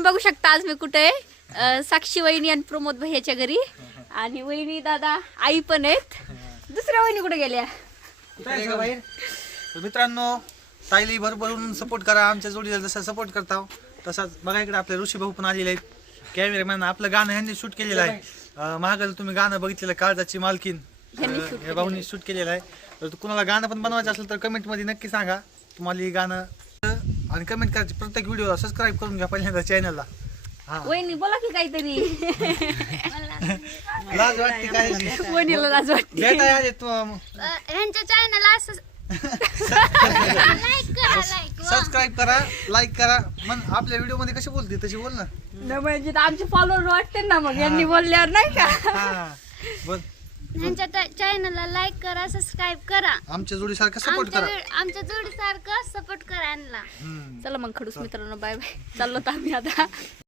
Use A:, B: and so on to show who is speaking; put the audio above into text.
A: तुम्ही बघू शकता आज मी कुठे आहे, साक्षी वहिनी आणि प्रमोद भैयाच्या घरी. आणि वहिनी दादा आई पण आहेत. दुसऱ्या वहिनी कुठे गेल्या?
B: मित्रांनो, ताईली भरभरून सपोर्ट करा. आमच्या जोडीला जसं सपोर्ट करता तसाच बघा इकडे आपले ऋषी भाऊ पण आलेले आहेत. कॅमेरामॅन आपलं गाणं ह्यांनी शूट केलेलं आहे. महागल तुम्ही गाणं बघितलेलं काळजाची मालकीन या भाऊनी शूट केलेलं आहे. तर कुणाला गाणं पण बनवायचं असेल तर कमेंट मध्ये नक्की सांगा तुम्हाला हे गाणं. आणि कमेंट करायची प्रत्येक व्हिडिओला सबस्क्राईब करून घ्या पहिल्यांदा चॅनलला.
A: वहिनी बोला की काहीतरी.
B: लाज वाटते काय
A: वहिनीला लाज वाटते.
B: भेटा यार
C: ह्यांच्या चॅनलला
B: सबस्क्राईब करा, लाईक करा. मग आपल्या व्हिडिओ मध्ये कशी बोलते तशी बोल ना.
A: म्हणजे आमचे फॉलोअर वाटते ना मग यांनी बोलल्यावर नाही का.
B: हा बोल.
C: ह्यांच्या चॅनलला लाईक करा, सबस्क्राईब करा.
B: आमच्या जोडीसारखं सपोर्ट करा.
C: आमच्या जोडीसारखं सपोर्ट करा यांना.
A: चला मग खडूस मित्रांनो, बाय बाय. चाललो तर आम्ही आता.